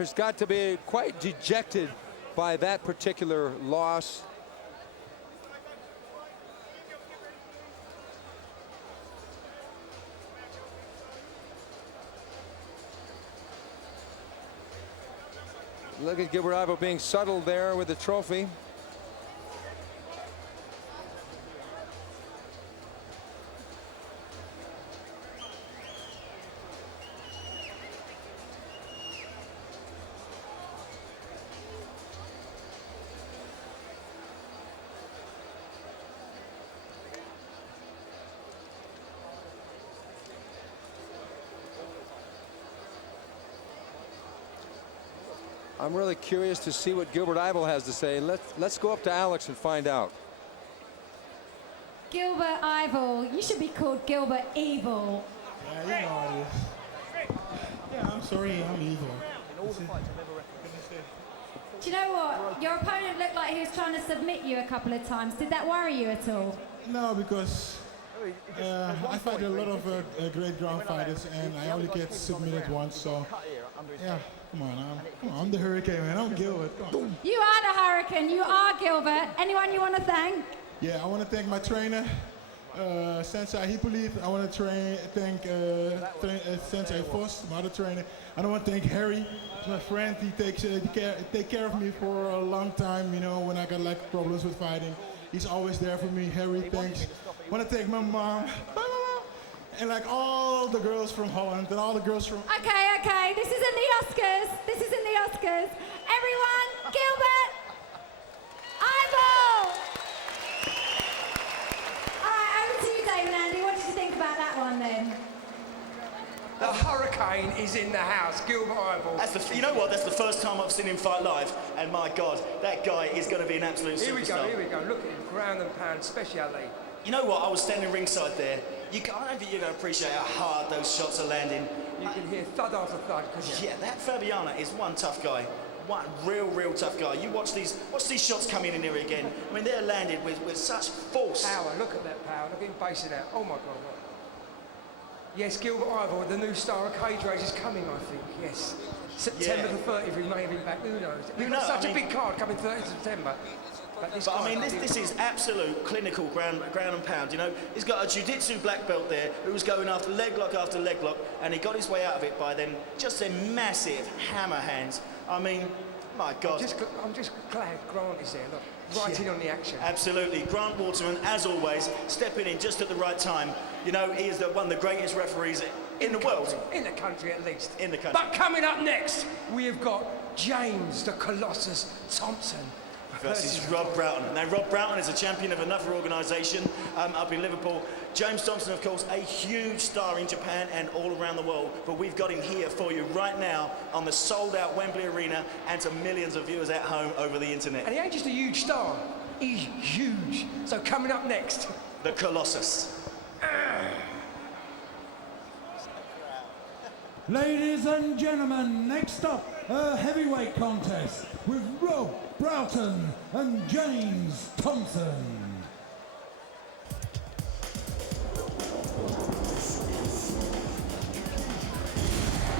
has got to be quite dejected by that particular loss. Look at Gilbert Ivo being subtle there with the trophy. I'm really curious to see what Gilbert Ivo has to say. Let's go up to Alex and find out. Gilbert Ivo, you should be called Gilbert Evil. Yeah, you know it is. Yeah, I'm sorry, I'm evil. Do you know what? Your opponent looked like he was trying to submit you a couple of times. Did that worry you at all? No, because I fight a lot of great ground fighters, and I only get submitted once, so yeah, come on, I'm the Hurricane, man. I'm Gilbert. Come on. You are the Hurricane. You are Gilbert. Anyone you want to thank? Yeah, I want to thank my trainer, Sensei Hippolyte. I want to thank Sensei Vos, my other trainer. I want to thank Harry. He's my friend. He takes care of me for a long time. You know, when I got like problems with fighting, he's always there for me. Harry, thanks. I want to thank my mom. And like all the girls from Holland and all the girls from... Okay, this isn't the Oscars. This isn't the Oscars. Everyone, Gilbert Ivo! All right, over to you, Dave and Andy. What did you think about that one then? The Hurricane is in the house, Gilbert Ivo. You know what? That's the first time I've seen him fight live, and my God, that guy is going to be an absolute superstar. Here we go. Look at him, ground and pound speciality. You know what? I was standing ringside there. I don't think you're going to appreciate how hard those shots are landing. You can hear thud after thud. Yeah, that Fabiana is one tough guy. One real tough guy. You watch these shots coming in here again. I mean, they're landed with such force. Power, look at that power. Look at him base it out. Oh my God. Look. Yes, Gilbert Ivo, the new star of cage race is coming, I think. Yes. September the 30th, we may have him back. Who knows? We've got such a big card coming 30th September. But I mean, this is absolute clinical ground and pound, you know. He's got a jiu-jitsu black belt there who was going after leg lock, and he got his way out of it by then just them massive hammer hands. I mean, my God. I'm just glad Grant is there, look, right in on the action. Absolutely. Grant Waterman, as always, stepping in just at the right time. You know, he is one of the greatest referees in the world. In the country, at least. In the country. But coming up next, we have got James the Colossus Thompson versus Rob Broughton. Now, Rob Broughton is a champion of another organisation up in Liverpool. James Thompson, of course, a huge star in Japan and all around the world. But we've got him here for you right now on the sold-out Wembley Arena and to millions of viewers at home over the internet. And he ain't just a huge star, he's huge. So coming up next, the Colossus. Ladies and gentlemen, next up, a heavyweight contest with Rob Broughton and James Thompson.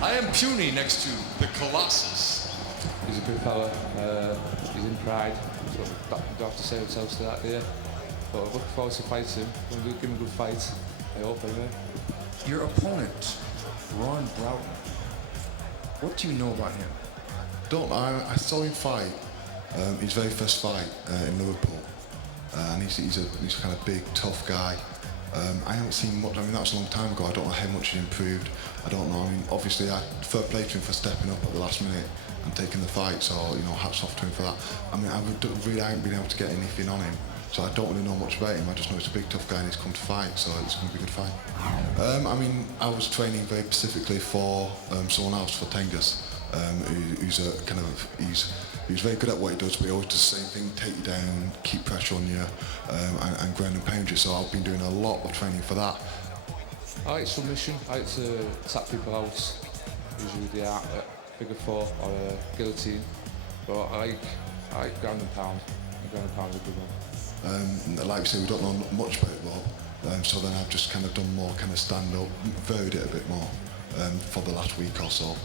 I am puny next to the Colossus. He's a good fella. He's in pride. So don't have to say ourselves to that there. But I'm looking forward to fighting him. I'm going to give him a good fight. I hope anyway. Your opponent, Ron Broughton. What do you know about him? I saw him fight his very first fight in Liverpool, and he's a kind of big, tough guy. I haven't seen much. I mean, that was a long time ago. I don't know how much he improved. I don't know. I mean, obviously, fair play to him for stepping up at the last minute and taking the fight. So, you know, hats off to him for that. I mean, I haven't been able to get anything on him, so I don't really know much about him. I just know he's a big, tough guy and he's come to fight, so it's going to be a good fight. I mean, I was training very specifically for someone else, for Tengus, he's very good at what he does, but he always does the same thing: take you down, keep pressure on you, and ground and pound you. So I've been doing a lot of training for that. I like submission. I like to tap people out, usually with the art, figure four or a guillotine. But I like ground and pound. Ground and pound is a good one. Like I say, we don't know much about Rob, so then I've just kind of done more kind of stand-up, varied it a bit more for the last week or so.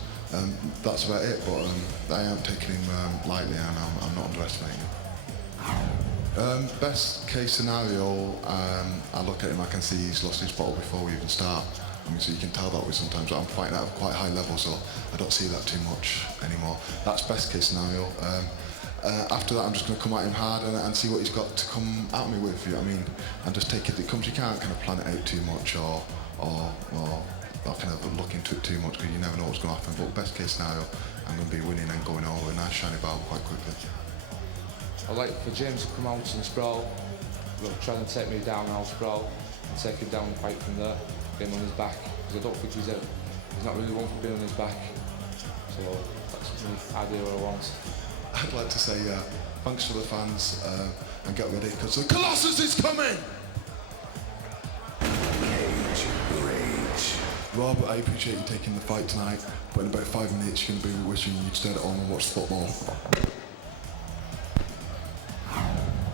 That's about it, but I am taking him lightly, and I'm not underestimating him. Best case scenario, I look at him, I can see he's lost his bottle before we even start. I mean, so you can tell that way sometimes. I'm fighting at a quite high level, so I don't see that too much anymore. That's best case scenario. After that, I'm just going to come at him hard and see what he's got to come at me with. You know what I mean? And just take it as it comes. You can't kind of plan it out too much or kind of look into it too much, because you never know what's going to happen. But best case scenario, I'm going to be winning and going over a nice shiny belt quite quickly. I'd like for James to come out and sprawl, trying to take me down, and I'll sprawl and take him down and fight from there, get him on his back, because I don't think he's not really one for being on his back. So that's the idea what I want. I'd like to say thanks for the fans and get ready, because the Colossus is coming! Cage Rage. Rob, I appreciate you taking the fight tonight, but in about 5 minutes you're going to be wishing you'd stayed at home and watched football.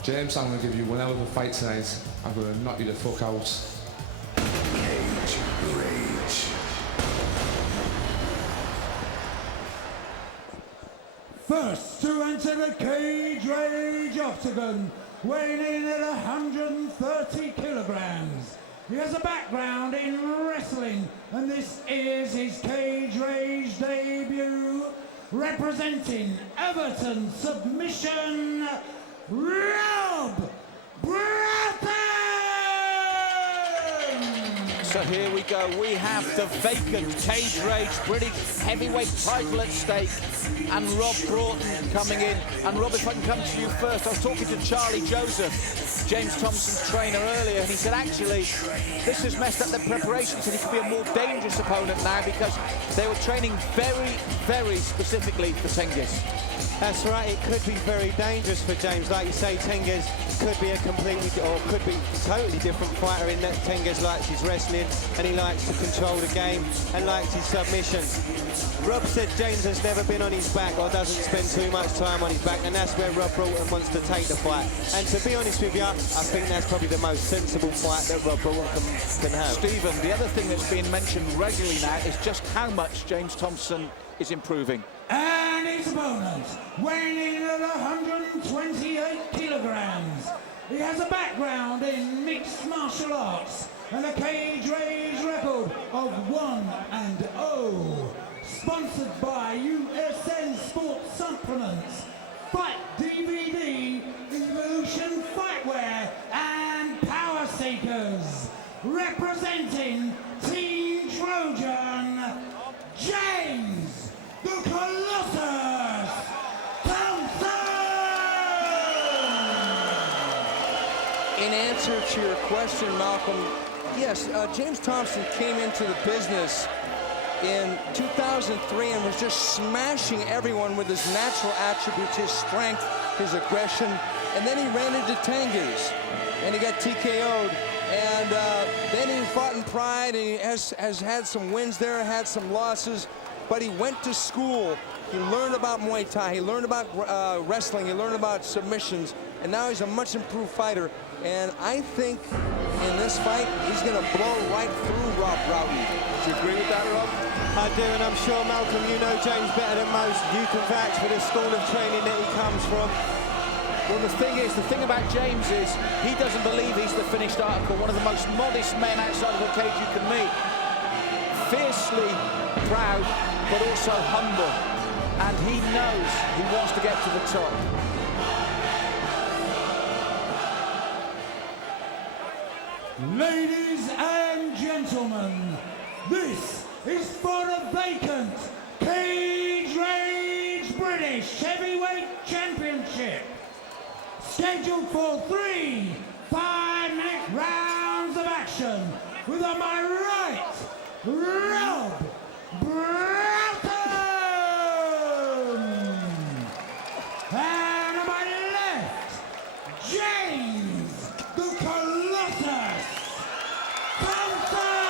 James, I'm going to give you 1 hour of a fight tonight. I'm going to knock you the fuck out. Cage Rage. First to enter the Cage Rage octagon, weighing in at 130 kilograms. He has a background in wrestling, and this is his Cage Rage debut. Representing Everton Submission, Rob Broughton! So here we go. We have the vacant Cage Rage British heavyweight title at stake, and Rob Broughton coming in. And Rob, if I can come to you first, I was talking to Charlie Joseph, James Thompson's trainer, earlier, and he said actually this has messed up their preparations, and he could be a more dangerous opponent now because they were training very, very specifically for Tengiz. That's right, it could be very dangerous for James. Like you say, Tengiz could be a completely, or could be totally different fighter in that Tengiz likes his wrestling and he likes to control the game and likes his submission. Rob said James has never been on his back or doesn't spend too much time on his back, and that's where Rob Broughton wants to take the fight. And to be honest with you, I think that's probably the most sensible fight that Rob Broughton can have. Stephen, the other thing that's being mentioned regularly now is just how much James Thompson is improving. And his opponent, weighing in at 128 kilograms. He has a background in mixed martial arts and a Cage Rage record of 1-0. Sponsored by USN Sports Supplements, Fight DVD, Evolution Fightwear, and Power Seekers. Representing Team Trojan, James the Colossus Thompson! In answer to your question, Malcolm, yes, James Thompson came into the business in 2003 and was just smashing everyone with his natural attributes, his strength, his aggression, and then he ran into Tengiz and he got TKO'd, and then he fought in Pride, and he has had some wins there, had some losses, but he went to school, he learned about Muay Thai, he learned about wrestling, he learned about submissions, and now he's a much improved fighter. And I think in this fight, he's going to blow right through Rob Broughton. Do you agree with that, Rob? I do, and I'm sure, Malcolm, you know James better than most. You can vouch for the school of training that he comes from. Well, the thing about James is he doesn't believe he's the finished article, one of the most modest men outside of a cage you can meet. Fiercely proud, but also humble. And he knows he wants to get to the top. Ladies and gentlemen, this is for the vacant Cage Rage British Heavyweight Championship. Scheduled for 3 5-minute rounds of action. With on my right, Rob Broughton. And on my left, James the Colossus Thompson.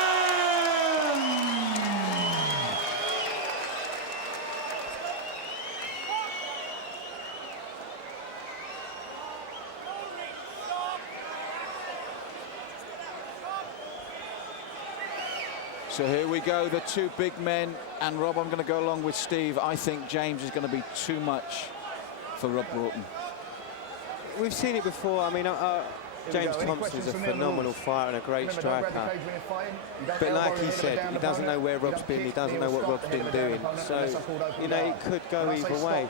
So here we go, the two big men. And Rob, I'm going to go along with Steve. I think James is going to be too much for Rob Broughton. We've seen it before. I mean, James Thompson is a phenomenal fighter and a great striker. But like he said, he doesn't know where Rob's been, he doesn't know what Rob's been doing. So, you know, it could go either way.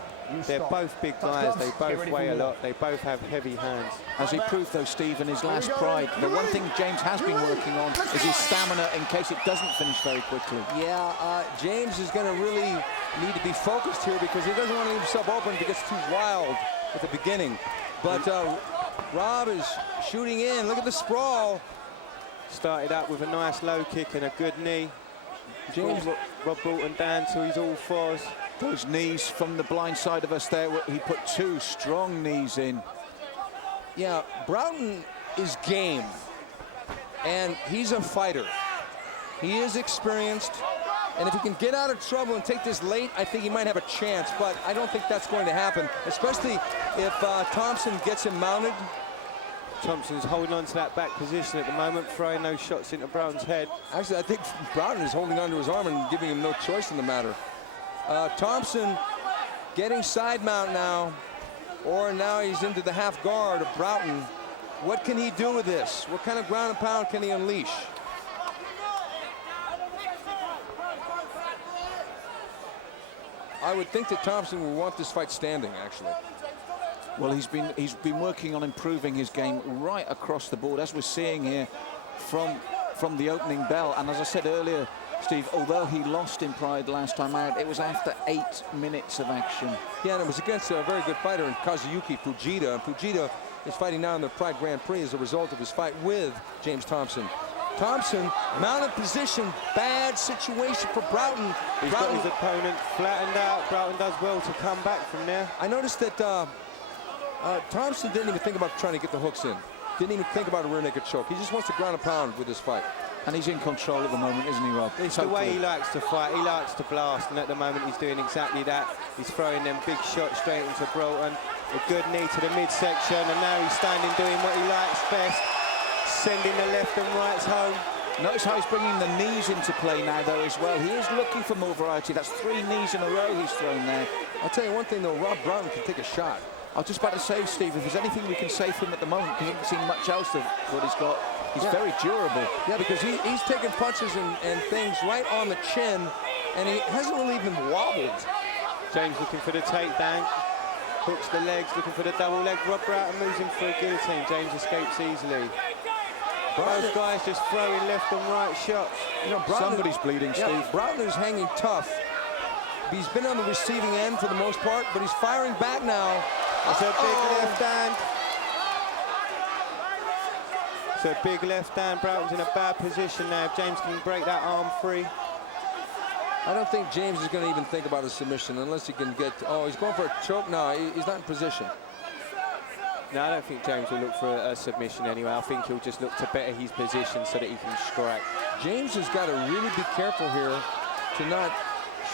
They're both big guys, they both weigh a lot, they both have heavy hands. As he proved, though, Steve, in his last Pride, the one thing James has been working on is his stamina in case it doesn't finish very quickly. Yeah, James is going to really need to be focused here because he doesn't want to leave himself open if he gets too wild at the beginning. But Rob is shooting in. Look at the sprawl. Started out with a nice low kick and a good knee. James Rob Broughton down to his all fours. Those knees from the blind side of us there, he put two strong knees in. Yeah, Broughton is game, and he's a fighter. He is experienced, and if he can get out of trouble and take this late, I think he might have a chance, but I don't think that's going to happen, especially if Thompson gets him mounted. Thompson's holding on to that back position at the moment, throwing those shots into Broughton's head. Actually, I think Broughton is holding onto his arm and giving him no choice in the matter. Thompson getting side mount now, or now he's into the half guard of Broughton. What can he do with this? What kind of ground and pound can he unleash? I would think that Thompson will want this fight standing, actually. Well, he's been working on improving his game right across the board, as we're seeing here from the opening bell. And as I said earlier, Steve, although he lost in Pride last time out, it was after 8 minutes of action. Yeah, and it was against a very good fighter in Kazuyuki Fujita. And Fujita is fighting now in the Pride Grand Prix as a result of his fight with James Thompson. Thompson, mounted position, bad situation for Broughton. He's got his opponent flattened out. Broughton does well to come back from there. I noticed that Thompson didn't even think about trying to get the hooks in. Didn't even think about a rear naked choke. He just wants to ground and pound with this fight. And he's in control at the moment, isn't he, Rob? It's the way he likes to fight. He likes to blast, and at the moment he's doing exactly that. He's throwing them big shots straight into Broughton. A good knee to the midsection, and now he's standing doing what he likes best, sending the left and rights home. Notice how he's bringing the knees into play now, though, as well. He is looking for more variety. That's 3 knees in a row he's thrown there. I'll tell you one thing, though, Rob Broughton can take a shot. I was just about to say, Steve, if there's anything we can say for him at the moment, because he hasn't seen much else of what he's got. He's very durable. Yeah, because he's taking punches and things right on the chin, and he hasn't really even wobbled. James looking for the takedown. Hooks the legs, looking for the double leg. Rob Broughton moves in for a guillotine. James escapes easily. Both guys just throwing left and right shots. You know, somebody's bleeding, Steve. Yeah, Broughton is hanging tough. He's been on the receiving end for the most part, but he's firing back now. That's a big left hand. It's a big left hand. Broughton's in a bad position now. If James can break that arm free. I don't think James is going to even think about a submission unless he can get... Oh, he's going for a choke now. He's not in position. No, I don't think James will look for a submission anyway. I think he'll just look to better his position so that he can strike. James has got to really be careful here to not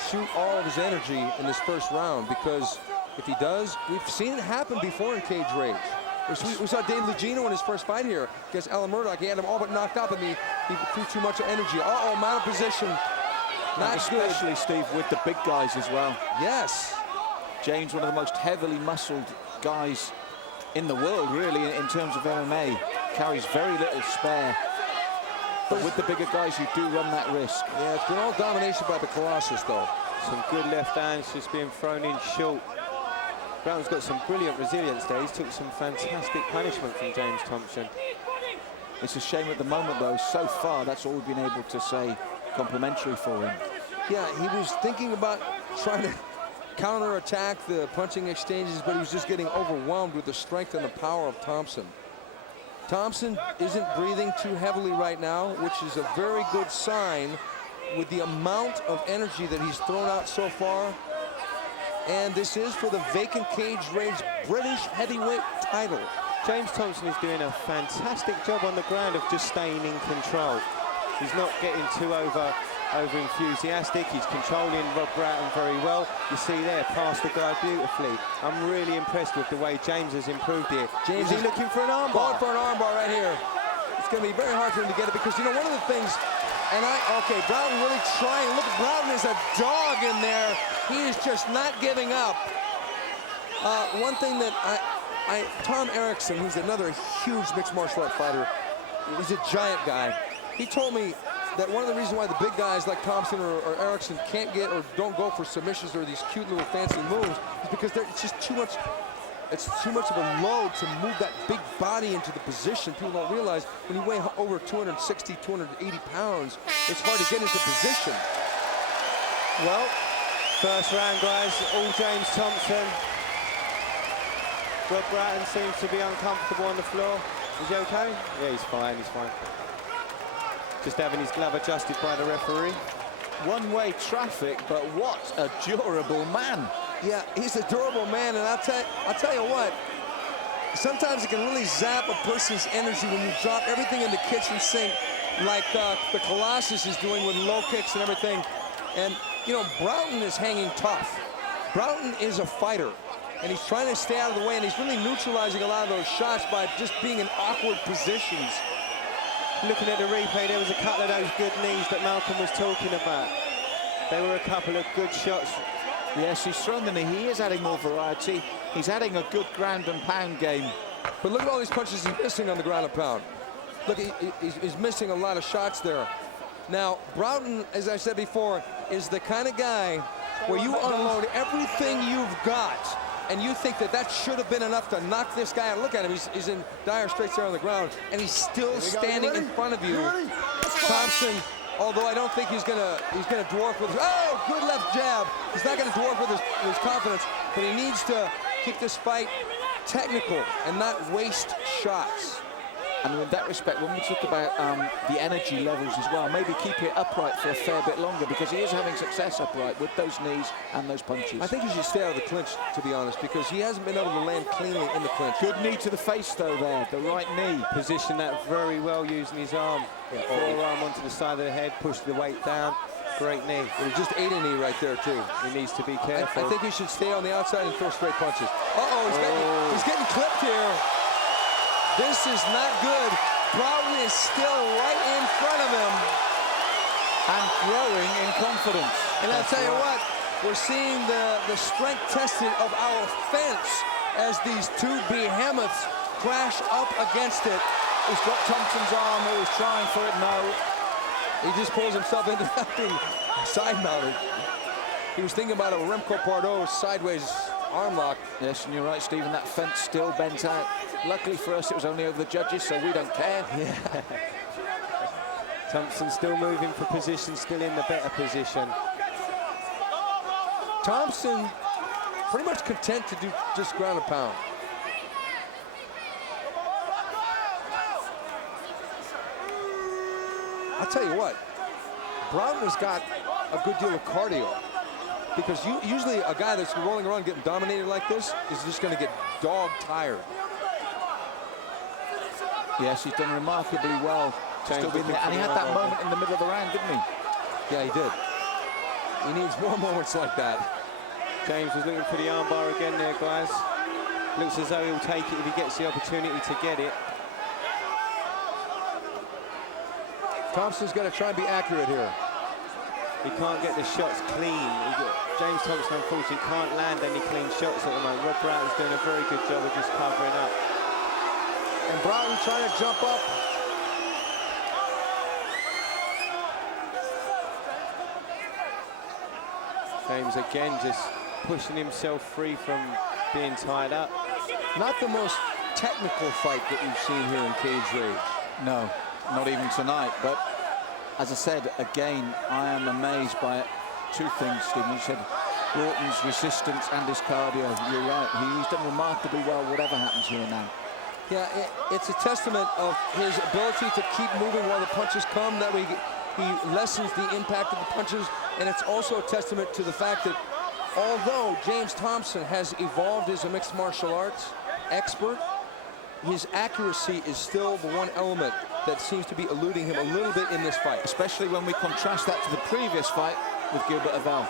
shoot all of his energy in this first round, because if he does, we've seen it happen before in Cage Rage. We saw Dave Lugino in his first fight here against Alan Murdoch. He had him all but knocked up, and he threw too much energy. Uh-oh, mounted position. Not especially, good. Steve, with the big guys as well. Yes. James, one of the most heavily muscled guys in the world, really, in terms of MMA. Carries very little spare. But with the bigger guys, you do run that risk. Yeah, it's been all domination by the Colossus, though. Some good left hands just being thrown in short. Broughton's got some brilliant resilience there. He's took some fantastic punishment from James Thompson. It's a shame at the moment, though. So far, that's all we've been able to say complimentary for him. Yeah, he was thinking about trying to counter-attack the punching exchanges, but he was just getting overwhelmed with the strength and the power of Thompson. Thompson isn't breathing too heavily right now, which is a very good sign with the amount of energy that he's thrown out so far. And this is for the vacant Cage Rage British heavyweight title. James Thompson is doing a fantastic job on the ground of just staying in control. He's not getting too over enthusiastic. He's controlling Rob Broughton very well. You see there, past the guy beautifully. I'm really impressed with the way James has improved here. James is he looking for an armbar? Going for an armbar right here. It's going to be very hard for him to get it, because, you know, one of the things Okay, Broughton really trying. Look, Broughton is a dog in there. He is just not giving up. One thing that Tom Erickson, who's another huge mixed martial art fighter, he's a giant guy. He told me that one of the reasons why the big guys like Thompson or Erickson can't get or don't go for submissions or these cute little fancy moves is because it's just too much. It's too much of a load to move that big body into the position. People don't realize when you weigh over 260, 280 pounds, it's hard to get into position. Well, first round, guys, all James Thompson. Rob Broughton seems to be uncomfortable on the floor. Is he okay? Yeah, he's fine, he's fine. Just having his glove adjusted by the referee. One-way traffic, but what a durable man. Yeah, he's a durable man, and I'll tell you what, sometimes it can really zap a person's energy when you drop everything in the kitchen sink like the Colossus is doing with low kicks and everything. And, you know, Broughton is hanging tough. Broughton is a fighter, and he's trying to stay out of the way, and he's really neutralizing a lot of those shots by just being in awkward positions. Looking at the replay, there was a couple of those good knees that Malcolm was talking about. There were a couple of good shots. Yes, he's thrown the knee. He is adding more variety. He's adding a good ground and pound game. But look at all these punches he's missing on the ground and pound. Look, he's missing a lot of shots there. Now, Broughton, as I said before, is the kind of guy where you unload everything you've got, and you think that that should have been enough to knock this guy out. Look at him, he's in dire straits there on the ground, and he's still standing in front of you. Thompson, although I don't think he's gonna dwarf with his, oh, good left jab. He's not gonna dwarf with his confidence, but he needs to keep this fight technical and not waste shots. And in that respect, when we talk about the energy levels as well, maybe keep it upright for a fair bit longer, because he is having success upright with those knees and those punches. I think he should stay out of the clinch, to be honest, because he hasn't been able to land cleanly in the clinch. Good knee to the face, though, there, the right knee. Positioned that very well using his arm. Yeah, forearm onto the side of the head, pushed the weight down. Great knee. He just ate a knee right there, too. He needs to be careful. I think he should stay on the outside and throw straight punches. Uh-oh, he's getting clipped here. This is not good. Broughton is still right in front of him. And growing in confidence. And I'll tell you what, we're seeing the strength tested of our fence as these two behemoths crash up against it. He's got Thompson's arm, he was trying for it, no. He just pulls himself into that thing, side-mounted. He was thinking about a Remco Pardo's sideways arm lock. Yes, and you're right, Stephen, that fence still bent out. Luckily for us, it was only over the judges, so we don't care. Yeah. Thompson still moving for position, still in the better position. Thompson pretty much content to do just ground and pound. I'll tell you what, Broughton has got a good deal of cardio, because usually a guy that's rolling around getting dominated like this is just going to get dog tired. Yes, he's done remarkably well. Still been there. And he had that moment in the middle of the round, didn't he? Yeah, he did. He needs more moments like that. James was looking for the armbar again there, guys. Looks as though he'll take it if he gets the opportunity to get it. Thompson's got to try and be accurate here. He can't get the shots clean. James Thompson, unfortunately, can't land any clean shots at the moment. Rob Broughton's doing a very good job of just covering up. And Broughton trying to jump up. James again just pushing himself free from being tied up. Not the most technical fight that we've seen here in Cage Rage. No, not even tonight. But as I said, again, I am amazed by two things, Stephen. You said Broughton's resistance and his cardio. You're right, he's done remarkably well, whatever happens here now. Yeah, it's a testament of his ability to keep moving while the punches come. That way he lessens the impact of the punches. And it's also a testament to the fact that although James Thompson has evolved as a mixed martial arts expert, his accuracy is still the one element that seems to be eluding him a little bit in this fight. Especially when we contrast that to the previous fight with Gilbert Avel.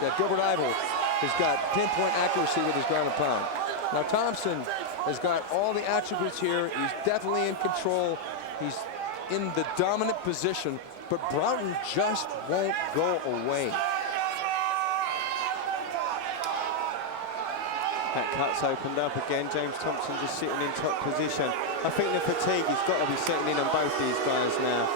Yeah, Gilbert Avel has got pinpoint accuracy with his ground and pound. Now Thompson has got all the attributes here. He's definitely in control. He's in the dominant position. but Broughton just won't go away. That cut's opened up again. James Thompson just sitting in top position. I think the fatigue has got to be setting in on both these guys now.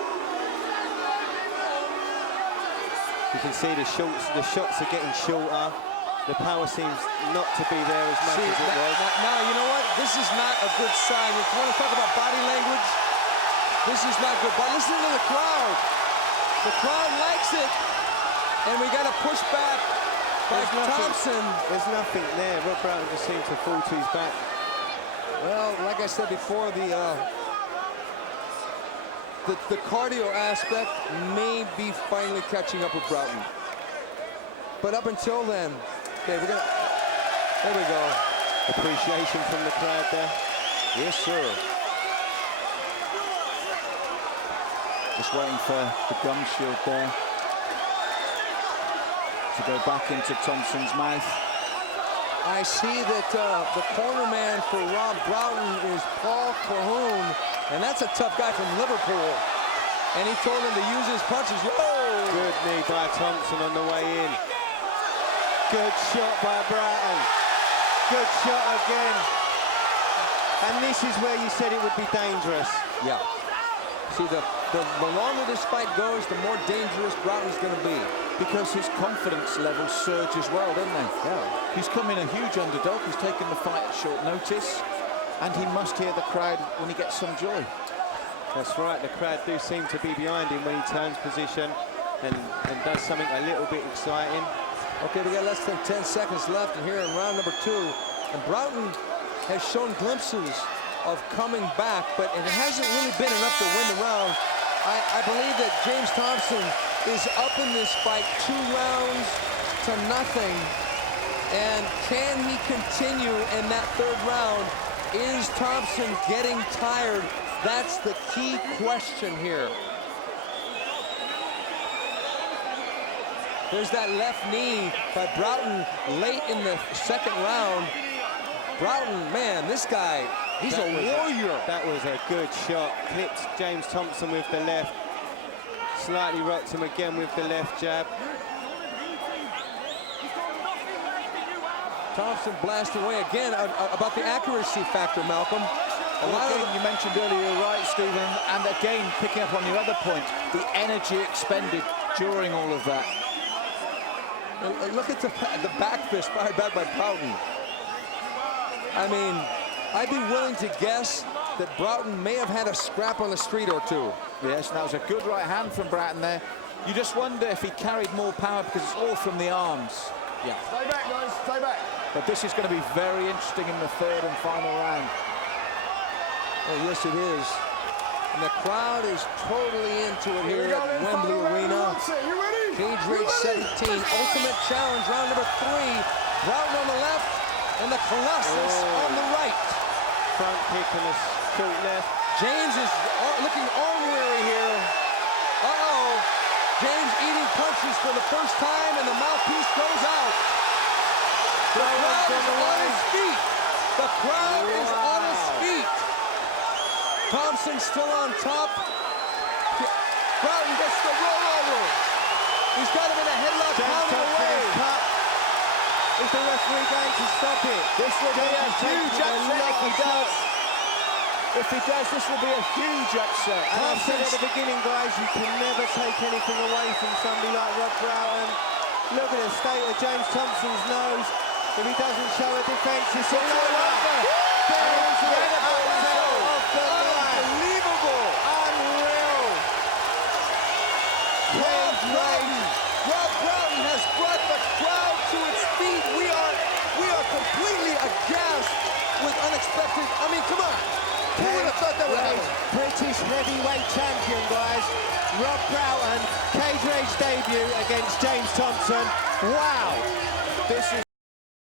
You can see the shots are getting shorter. The power seems not to be there as much as it was. Now, you know what? This is not a good sign. If you want to talk about body language, this is not good. But listen to the crowd. The crowd likes it. And we got to push back by Thompson. There's nothing there. Rob Broughton just seemed to fall to his back. Well, like I said before, the cardio aspect may be finally catching up with Broughton. But up until then, okay, there we go. Appreciation from the crowd there. Yes, sir. Just waiting for the gum shield there to go back into Thompson's mouth. I see that the corner man for Rob Broughton is Paul Cahoon, and that's a tough guy from Liverpool. And he told him to use his punches. Whoa! Good knee by Thompson on the way in. Good shot by Broughton. Good shot again. And this is where you said it would be dangerous. Yeah. See, the longer this fight goes, the more dangerous Broughton's going to be. Because his confidence levels surge as well, don't they? Yeah. He's come in a huge underdog. He's taken the fight at short notice. And he must hear the crowd when he gets some joy. That's right. The crowd do seem to be behind him when he turns position and does something a little bit exciting. Okay, we got less than 10 seconds left here in round number 2. And Broughton has shown glimpses of coming back, but it hasn't really been enough to win the round. I believe that James Thompson is up in this fight 2 rounds to nothing. And can he continue in that 3rd round? Is Thompson getting tired? That's the key question here. There's that left knee by Broughton late in the 2nd round. Broughton, man, this guy, he's a warrior. That was a good shot. Clipped James Thompson with the left. Slightly rocked him again with the left jab. Thompson blasting away again about the accuracy factor, Malcolm. You mentioned earlier, you're right, Stephen, and again, picking up on your other point, the energy expended during all of that. Look at the back fist fired back by Broughton. I mean, I'd be willing to guess that Broughton may have had a scrap on the street or 2. Yes, and that was a good right hand from Broughton there. You just wonder if he carried more power because it's all from the arms. Yeah. Stay back, guys, stay back. But this is going to be very interesting in the 3rd and final round. Oh, yes, it is. And the crowd is totally into it here at Wembley Arena. Cage rate 17, ultimate challenge, round number 3. Broughton on the left, and the Colossus on the right. Front kick and a short left. James is looking arm-weary here. Uh-oh. James eating punches for the first time, and the mouthpiece goes out. The crowd is on his feet. The crowd is on his feet. Thompson still on top. Broughton gets the rollover. He's got him in a headlock, pounding away. Is the referee going to stop it? This will be a huge upset if he does. If he does, this will be a huge upset. And I said at the beginning, guys, you can never take anything away from somebody like Rob Broughton. Look at the state of James Thompson's nose. If he doesn't show a defense, it's all over. Unbelievable. Unreal. Rob Broughton has brought the crowd to its feet. We are completely aghast with unexpected. I mean, come on. Who would have thought that would happen? British heavyweight champion, guys. Rob Broughton, cage rage debut against James Thompson. Wow. This is